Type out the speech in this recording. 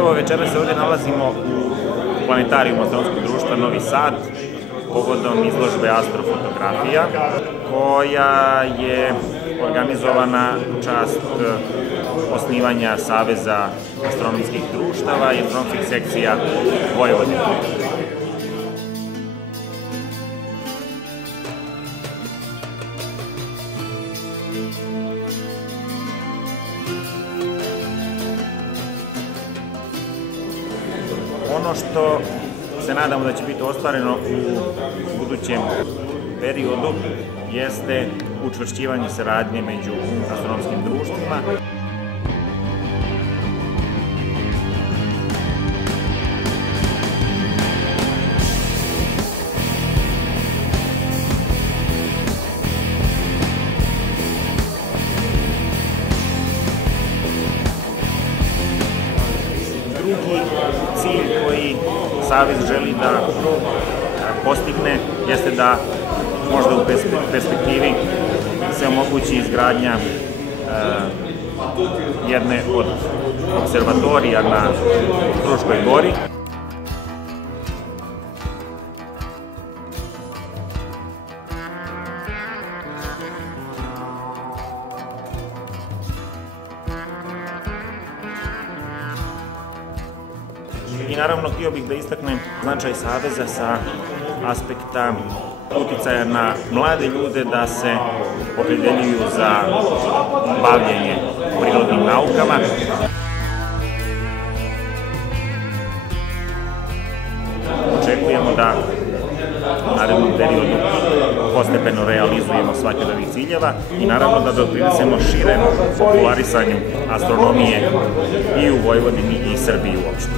evo, večeras se ovdje nalazimo u planetarijumu Astronomskog društva Novi Sad povodom izložbe astrofotografija, koja je organizovana u čast osnivanja Saveza astronomskih društava i astronomskih sekcija Vojvodine. Ono što se nadamo da će biti ostvareno u budućem periodu jeste učvršćivanje saradnje među astronomskim društvima. Drugi cilj koji Savez želi da postigne jeste da možda u perspektivi se omogući izgradnja jedne od observatorija na Fruškoj gori. I naravno, htio bih da istaknem značaj Saveza sa aspekta uticaja na mlade ljude da se opredeljuju za bavljenje prirodnim naukama. Očekujemo da u narednom periodu postepeno realizujemo svaki od ovih ciljeva i naravno da doprinesemo širem popularisanju astronomije i u Vojvodini i Srbiji uopšte.